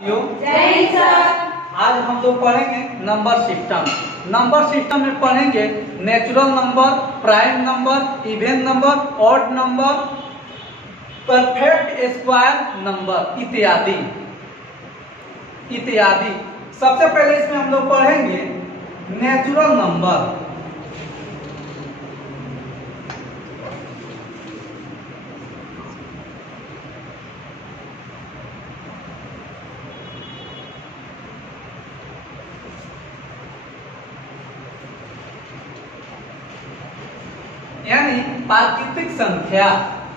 जय हिंद सर। आज हम लोग पढ़ेंगे नंबर सिस्टम। नंबर सिस्टम में पढ़ेंगे natural number, prime number, even number, odd number, perfect square number इत्यादि इत्यादि। सबसे पहले इसमें हम लोग पढ़ेंगे नेचुरल नंबर। यानी प्राकृतिक संख्या।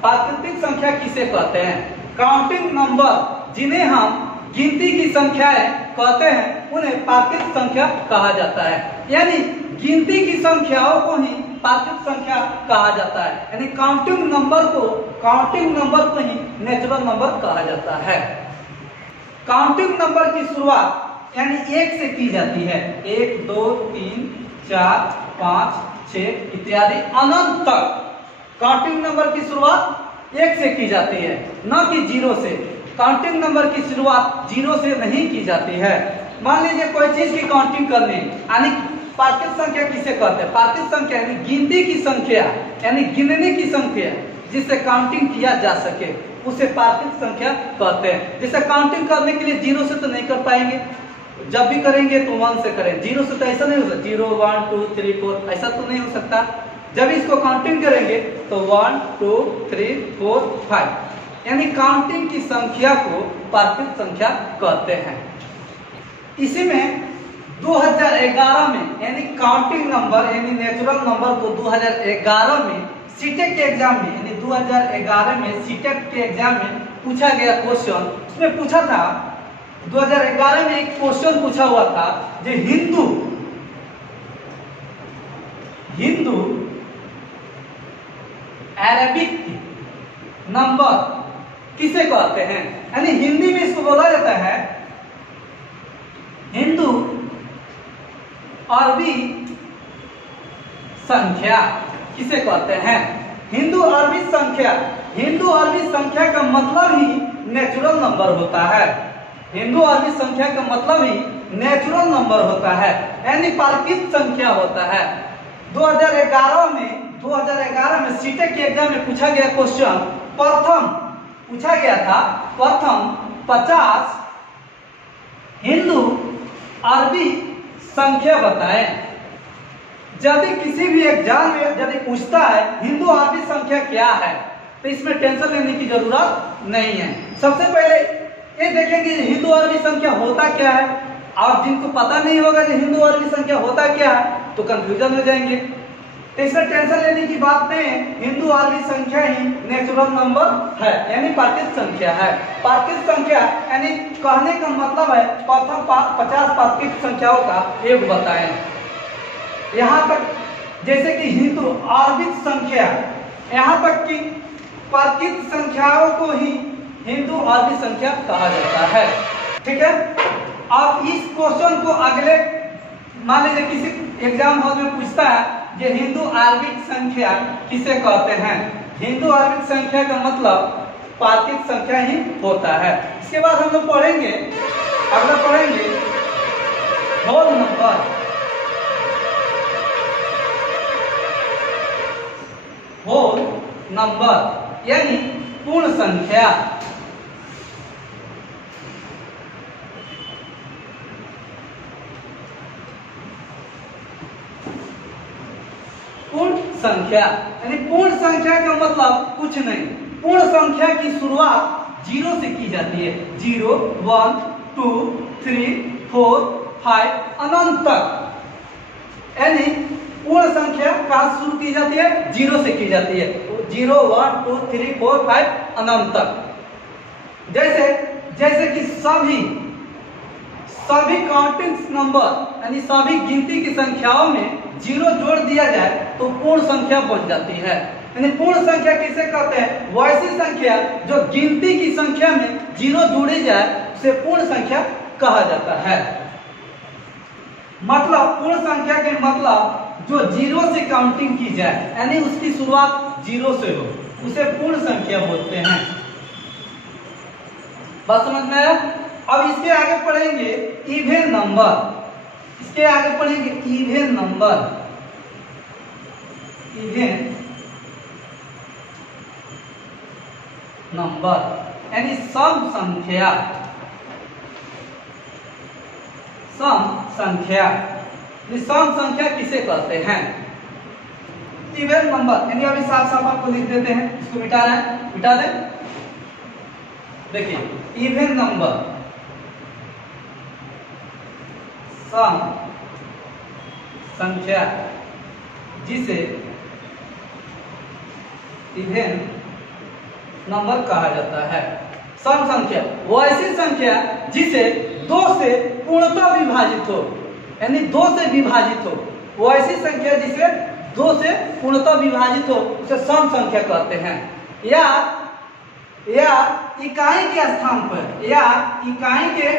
प्राकृतिक संख्या किसे कहते हैं? काउंटिंग नंबर, जिन्हें हम गिनती की संख्याएं कहते हैं, उन्हें प्राकृतिक संख्या कहा जाता है। यानी गिनती की संख्याओं को ही प्राकृतिक संख्या कहा जाता है। यानी काउंटिंग नंबर को ही नेचुरल नंबर कहा जाता है। काउंटिंग नंबर की शुरुआत यानी 1 से की जाती है। 1 2 3 4 5 6 इत्यादि अनंत तक काउंटिंग नंबर की शुरुआत 1 से की जाती है, न कि 0 से। काउंटिंग नंबर की शुरुआत 0 से नहीं की जाती है। मान लीजिए कोई चीज की काउंटिंग करनी, यानी प्राकृतिक संख्या किसे कहते हैं? प्राकृतिक संख्या यानी गिनती की संख्या, यानी गिनने की संख्या जिससे काउंटिंग किया जा सके, उसे प्राकृतिक संख्या कहते हैं। जैसे काउंटिंग करने के लिए 0 से तो नहीं कर पाएंगे, जब भी करेंगे तो 1 से करें। 0 से तो ऐसा नहीं हो सकता, 0 1 2 3 4 ऐसा तो नहीं हो सकता। जब इसको काउंटिंग करेंगे तो 1 2 3 4 5, यानी काउंटिंग की संख्या को प्राकृतिक संख्या कहते हैं। इसी में 2011 में यानी काउंटिंग नंबर यानी नेचुरल नंबर को 2011 में सीटेट के एग्जाम में, यानी 2011 में सीटेट के एग्जाम में पूछा गया क्वेश्चन। उसमें पूछा था 2011 में एक क्वेश्चन पूछा हुआ था, जो हिंदू अरेबिक नंबर किसे कहते हैं? यानी हिंदी में इसको बोला जाता है हिंदू अरबी संख्या किसे कहते हैं? हिंदू अरबी संख्या। हिंदू अरबी संख्या का मतलब ही नेचुरल नंबर होता है। हिंदू अरबी संख्या का मतलब ही नेचुरल नंबर होता है, यानी प्राकृतिक संख्या होता है। 2011 में सीटेट के एग्जाम में पूछा गया क्वेश्चन, प्रथम पूछा गया था, प्रथम 50 हिंदू अरबी संख्या बताएं। यदि किसी भी एग्जाम में यदि पूछता है हिंदू अरबी संख्या क्या है, तो इसमें टेंशन लेने की जरूरत नहीं है। सबसे पहले ये देखेंगे हिंदू अरबी संख्या होता क्या है। और जिनको पता नहीं होगा कि हिंदू अरबी संख्या होता क्या है, तो कंफ्यूजन हो जाएंगे। तो इसमें टेंशन लेने की बात नहीं है। हिंदू अरबी संख्या ही नेचुरल नंबर है, यानी प्राकृतिक संख्या है। प्राकृतिक संख्या यानी कहने का मतलब है प्रथम 50 प्राकृतिक संख्याओं का योग बताएं। यहाँ तक जैसे कि हिंदू अरबी संख्या, यहाँ तक कि प्राकृतिक संख्याओं को ही हिंदू अरबी संख्या कहा जाता है। ठीक है। अब इस क्वेश्चन को अगले मान लीजिए किसी एग्जाम हॉल में पूछता है कि हिंदू अरबी संख्या किसे कहते हैं? हिंदू अरबी संख्या का मतलब प्राकृतिक संख्या ही होता है। इसके बाद हम लोग पढ़ेंगे, अगला पढ़ेंगे होल नंबर। होल नंबर यानी पूर्ण संख्या। पूर्ण संख्या यानी पूर्ण संख्या का मतलब कुछ नहीं, पूर्ण संख्या की शुरुआत 0 से की जाती है। 0 1 2 3 4 5 अनंत तक, यानी पूर्ण संख्या कहाँ शुरू की जाती है? 0 से की जाती है। 0 1 2 3 4 5 अनंत तक। जैसे कि सभी काउंटिंग नंबर यानी सभी गिनती की संख्याओं में 0 जोड़ दिया जाए तो पूर्ण संख्या बन जाती है। यानी पूर्ण संख्या किसे कहते हैं? वैसी संख्या जो गिनती की संख्या में 0 जोड़ी जाए उसे पूर्ण संख्या कहा जाता है। मतलब पूर्ण संख्या के मतलब जो 0 से काउंटिंग की जाए, यानी उसकी शुरुआत 0 से हो, उसे पूर्ण संख्या बोलते हैं। बात समझ में आया? अब इसके आगे पढ़ेंगे इवन नंबर। इसके आगे पढ़ेंगे इवन नंबर। इवन नंबर यानी सम संख्या। सम संख्या, सम संख्या किसे कहते हैं? इवन नंबर यानी अभी साफ साफ आपको लिख देते हैं। इसको मिटा रहे हैं, मिटा दें। देखिए इवन नंबर सम संख्या जिसे इवन नंबर कहा जाता है। सम संख्या वो ऐसी संख्या जिसे 2 से पूर्णतः विभाजित हो, यानी 2 से विभाजित हो। वो ऐसी संख्या जिसे 2 से पूर्णतः विभाजित हो उसे सम संख्या कहते हैं। या इकाई के स्थान पर, या इकाई के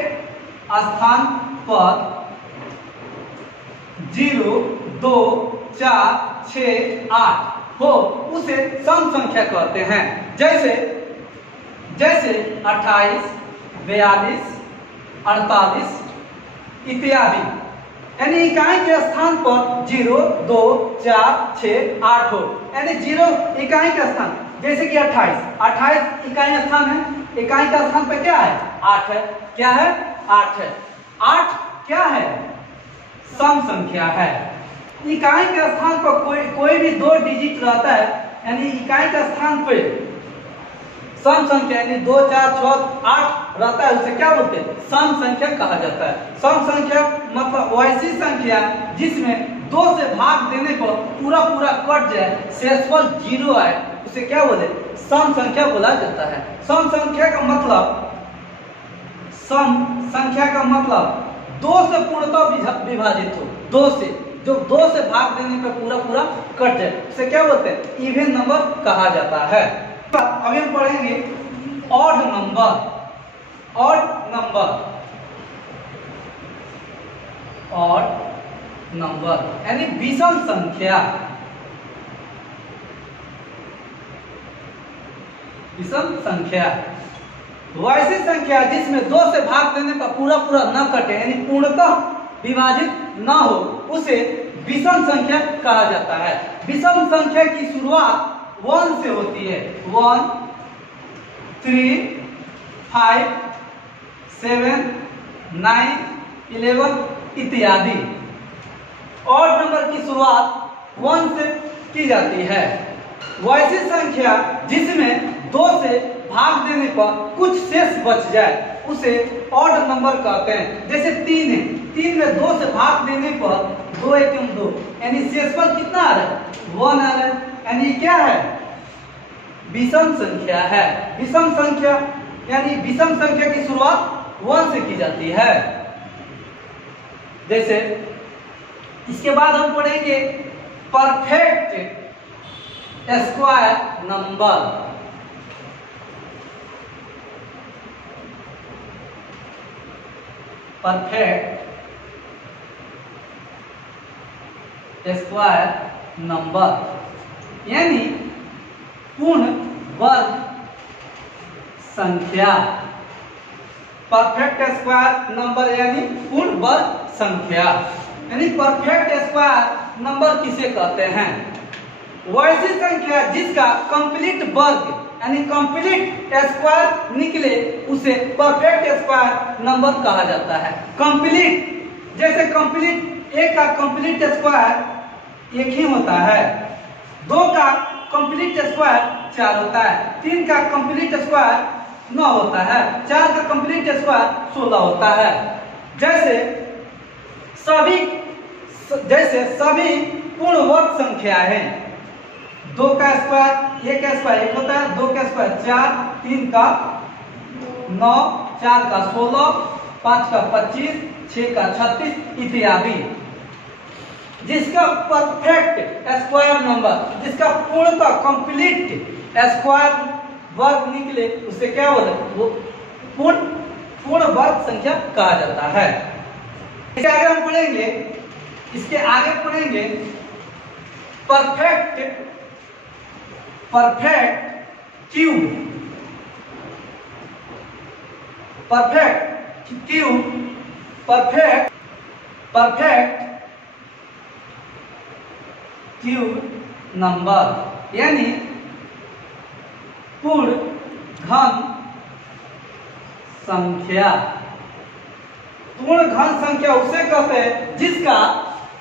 स्थान पर 0, 2, 4, 6, 8 हो उसे सम संख्या कहते हैं। जैसे 28, 42, 48 इत्यादि। यानी इकाई के स्थान पर 0, 2, 4, 6, 8 हो, यानी 0 इकाई का स्थान। जैसे कि 28 इकाई स्थान है। इकाई का स्थान पे क्या है? 8 है। क्या है? 8 है। 8 क्या है? सम संख्या है। इकाई के स्थान पर कोई भी 2 डिजिट रहता है, यानी इकाई का स्थान पे सम संख्या यानी 2, 4, 6, 8 रहता है, उसे क्या बोलते हैं? सम संख्या कहा जाता है। सम संख्या मतलब वैसी संख्या जिसमें 2 से भाग देने पर पूरा कट जाए, शेषफल 0 आए, उसे क्या बोले? सम संख्या बोला जाता है। सम संख्या का मतलब 2 से पूर्णतः विभाजित हो। 2 से जो 2 से भाग देने पर पूरा कट जाए, उसे क्या बोलते हैं? इवन नंबर कहा जाता है। अभी हम पढ़ेंगे odd number. Odd number, odd number यानी विषम संख्या। विषम संख्या वैसी संख्या जिसमें 2 से भाग देने पर पूरा न कटे, यानी पूर्णतः विभाजित न हो, उसे विषम संख्या कहा जाता है। विषम संख्या की शुरुआत 1 से होती है। 1, 3, 5, 7, 9, 11 इत्यादि। ऑड नंबर की शुरुआत 1 से की जाती है। वैसी संख्या जिसमें 2 से भाग देने पर कुछ शेष बच जाए, उसे ऑड नंबर कहते हैं। जैसे 3 है, 3 में 2 से भाग देने पर 2 एकम 2, यानी शेषफल कितना आ रहा है? 1 आ रहा है, यानी क्या है? विषम संख्या है। विषम संख्या यानी विषम संख्या की शुरुआत 1 से की जाती है। जैसे इसके बाद हम पढ़ेंगे perfect square number. Perfect square number यानी पूर्ण वर्ग संख्या। परफेक्ट स्क्वायर नंबर यानी पूर्ण वर्ग संख्या। यानी परफेक्ट स्क्वायर नंबर किसे कहते हैं? वैसी संख्या जिसका कंप्लीट वर्ग यानी कंप्लीट स्क्वायर निकले, उसे परफेक्ट स्क्वायर नंबर कहा जाता है। कंप्लीट, जैसे कंप्लीट 1 का कंप्लीट स्क्वायर 1 ही होता है, 2 का कंप्लीट स्क्वायर 4 होता है, 3 का कंप्लीट स्क्वायर 9 होता है, 4 का कंप्लीट स्क्वायर 16 होता है। जैसे सभी पूर्ण वर्ग संख्या है। 2 का स्क्वायर 1 का स्क्वायर 1 होता है, 2 का स्क्वायर 4, 3 का 9, 4 का 16, 5 का 25, 6 का 36 इत्यादि। जिसका परफेक्ट स्क्वायर नंबर, जिसका पूर्णतः कंप्लीट स्क्वायर वर्ग निकले, उसे क्या बोलते हैं? वो पूर्ण वर्ग संख्या कहा जाता है। इसके आगे हम पढ़ेंगे, इसके आगे पढ़ेंगे perfect cube. Perfect cube perfect cube number, यानी पूर्ण घन संख्या। पूर्ण घन संख्या उसे कहते हैं जिसका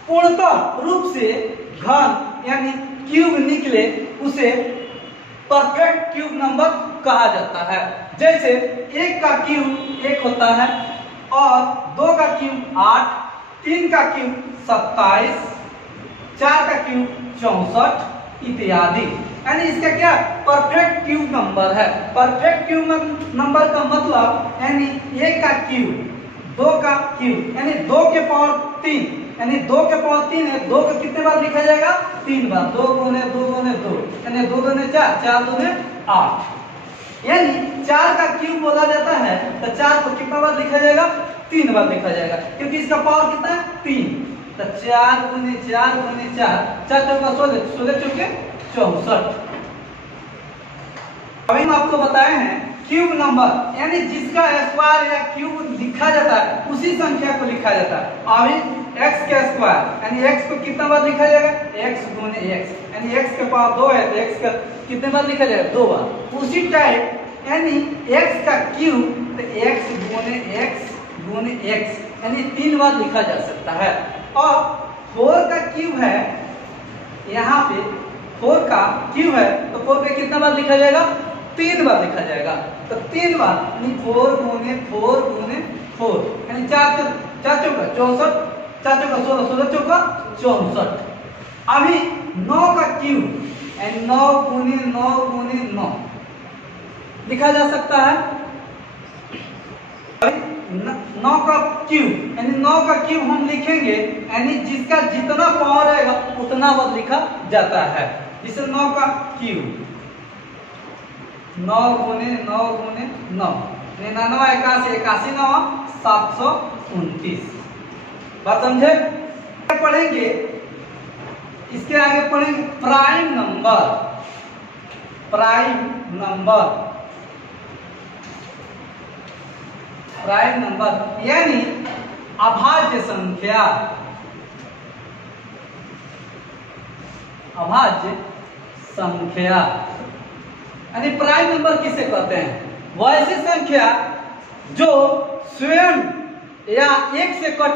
पूर्णतः रूप से घन यानी क्यूब निकले, उसे परफेक्ट क्यूब नंबर कहा जाता है। जैसे 1 का क्यूब 1 होता है, और 2 का क्यूब 8, 3 का क्यूब 27, 4 का क्यूब 64 इत्यादि। यानी इसका क्या परफेक्ट क्यूब नंबर है। परफेक्ट क्यूब नंबर का मतलब यानी 1 का क्यूब 2 का क्यूब यानी 2 के पावर 3, यानी 2 के पावर 3 है, 2 को कितने बार लिखा जाएगा 3 बार। 2 गुने 2 गुने 2 यानी 2 गुने 4, 4 गुने 8, यानी 4 का क्यूब बोला जाता है तो 4 को कितना बार लिखा जाएगा 3 बार लिखा जाएगा, क्योंकि इसका पावर कितना है 3। तो 4 गुने 4 गुने 4, 4 चौका 16, 16 चौके 64। अभी हम आपको बताए हैं क्यूब नंबर यानी जिसका स्क्वायर या क्यूब लिखा जाता है उसी संख्या को लिखा जाता है। अभी x का स्क्वायर यानी x को कितना बार लिखा जाएगा x गुने x, यानी x के पावर 2 है तो x का कितने बार लिखा जाएगा 2 बार। उसी टाइप यानी x का क्यूब तो x गुने x यानी 3 बार लिखा जा सकता है। और 4 का क्यूब है, यहाँ पे 4 का क्यूब है तो 4 का कितना बार लिखा जाएगा 3 बार लिखा जाएगा। तो 3 बार यानी 4 गुने 4 गुने 4 यानी 4 चौका 64, 4 चौका 16, 16 चौका 64। अभी 9 का क्यूब यानी 9 गुने 9 लिखा जा सकता है। अभी 9 का क्यूब यानी 9 का क्यूब हम लिखेंगे यानी जिसका जितना पावर रहेगा उतना बार लिखा जाता है। जैसे 9 का क्यूब 9 गुने 9 गुने 9 99 81 81 9 729। बात समझे? पढ़ेंगे इसके आगे पढ़ेंगे प्राइम नंबर। प्राइम नंबर यानी अभाज्य संख्या। अभाज्य संख्या यानी प्राइम नंबर किसे कहते हैं? वैसी संख्या जो स्वयं या 1 से कट